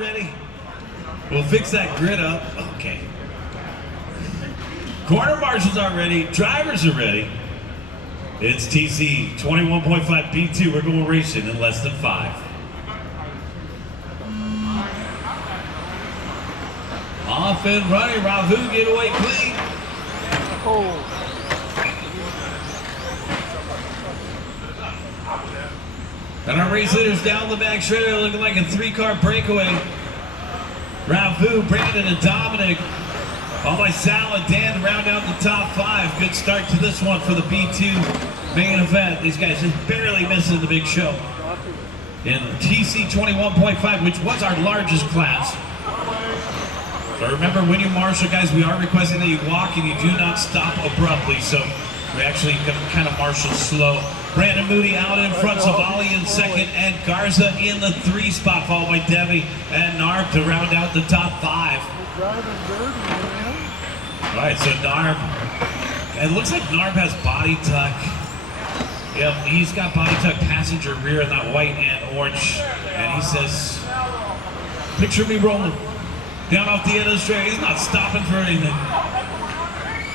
ready? We'll fix that grid up. Okay. Corner marshals are ready. Drivers are ready. It's TC 21.5 B2. We're going racing in less than 5. Off and running. Ravu get away clean. Oh. And our race leaders down the back straight, looking like a 3-car breakaway. Ravu, Brandon, and Dominic. All by Sal and Dan to round out the top 5. Good start to this one for the B2 main event. These guys just barely missing the big show. In TC 21.5, which was our largest class. So remember, when you marshal, guys, we are requesting that you walk and you do not stop abruptly. So we actually kind of marshal slow. Brandon Moody out in front, Savali in second, and Garza in the 3 spot, followed by Debbie and Narb to round out the top 5. All right, so Narb, it looks like Narb has body tuck. Yep, he's got body tuck passenger rear in that white and orange. And he says, picture me rolling down off the end of the straight. He's not stopping for anything.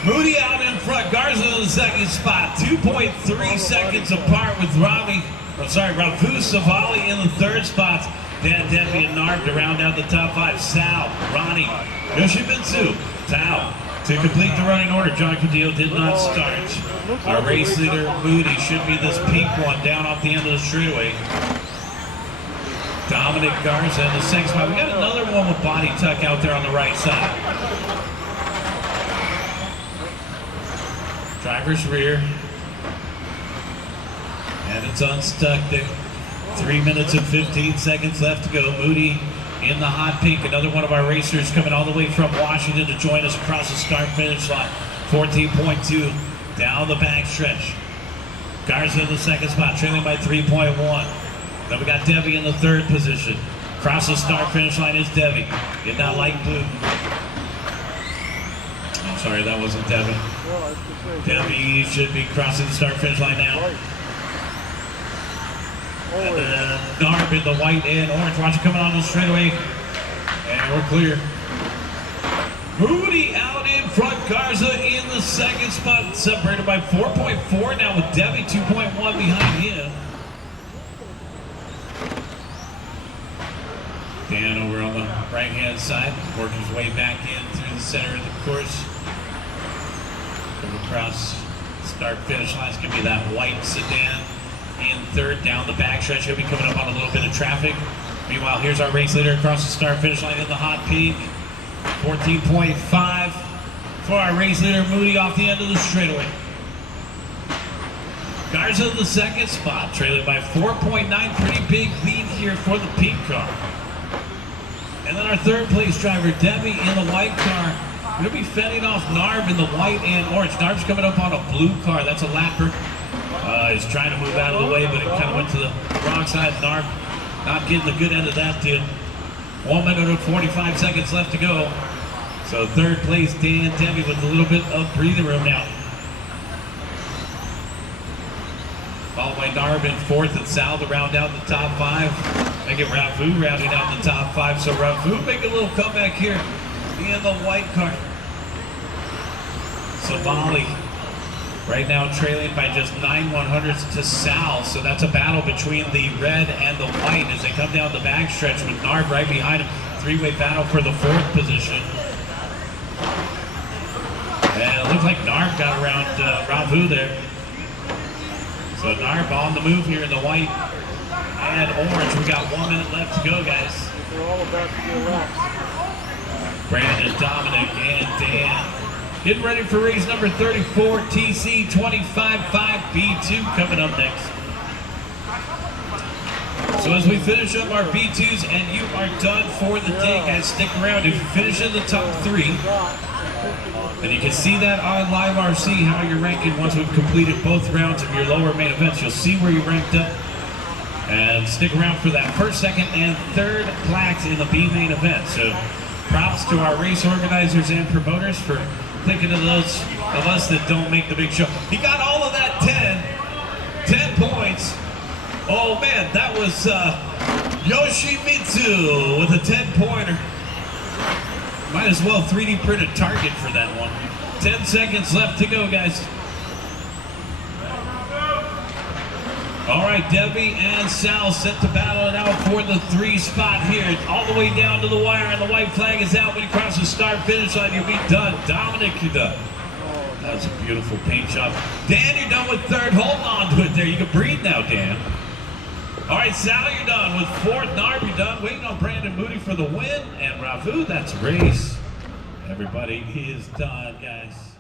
Moody out in front, Garza in the 2nd spot, 2.3 seconds apart with Ravu Savali in the 3rd spot. Dan, Debbie, and Narb to round out the top 5. Sal, Ronnie, Yoshimitsu, Tao. To complete the running order, John Cadillo did not start. Our race leader, Moody, should be this pink one down off the end of the straightaway. Dominic Garza in the 6th spot. We got another one with body tuck out there on the right side. Driver's rear. And it's unstuck there. 3 minutes and 15 seconds left to go. Moody in the hot pink. Another one of our racers coming all the way from Washington to join us across the start-finish line. 14.2 down the back stretch. Garza in the 2nd spot, trailing by 3.1. Then we got Debbie in the 3rd position. Across the start-finish line is Debbie in that light blue. I'm sorry, that wasn't Debbie. Debbie should be crossing the start-finish line now. And then Narb in the white and orange. Watch it coming on the straightaway. And we're clear. Moody out in front. Garza in the 2nd spot. Separated by 4.4 now with Debbie 2.1 behind him. Dan over on the right-hand side. Working his way back in through the center of the course. Come across start-finish line. It's going to be that white sedan. In 3rd, down the backstretch. He'll be coming up on a little bit of traffic. Meanwhile, here's our race leader across the start-finish line in the hot pink. 14.5 for our race leader, Moody, off the end of the straightaway. Garza in the 2nd spot, trailing by 4.9. Pretty big lead here for the pink car. And then our 3rd place driver, Debbie, in the white car. We're going to be fending off Narb in the white and orange. Narb's coming up on a blue car. That's a lapper. He's trying to move out of the way, but it kind of went to the wrong side. Narb not getting the good end of that deal. 1 minute and 45 seconds left to go. So 3rd place, Dan, Debbie with a little bit of breathing room now. Followed by Narb in 4th and Sal to round out the top 5. Make it Ravu rounding out the top 5. So Ravu make a little comeback here in the white car. Savali right now trailing by just 9/100ths to Sal. So that's a battle between the red and the white as they come down the backstretch with Narb right behind him. 3-way battle for the 4th position. And it looks like Narb got around Ravu there. So Narb on the move here in the white and orange. We got 1 minute left to go, guys. They're all about to get wrapped. Brandon, Dominic, and Dan getting ready for race number 34, TC 25.5 B2 coming up next. So as we finish up our B2s and you are done for the day, guys, stick around. If you finish in the top 3, and you can see that on Live RC how you're ranking once we've completed both rounds of your lower main events. You'll see where you ranked up. And stick around for that 1st, 2nd, and 3rd plaques in the B main event. So props to our race organizers and promoters for thinking of those of us that don't make the big show. He got all of that 10 points. Oh man, that was Yoshimitsu with a 10-pointer. Might as well 3D print a target for that one. 10 seconds left to go, guys. All right, Debbie and Sal set to battle it out for the 3 spot here. All the way down to the wire, and the white flag is out. When you cross the start-finish line, you'll be done. Dominic, you're done. That's a beautiful paint job. Dan, you're done with third. Hold on to it there. You can breathe now, Dan. All right, Sal, you're done with fourth. Narb, you're done. Waiting on Brandon Moody for the win. And Ravu, that's a race. Everybody is done, guys.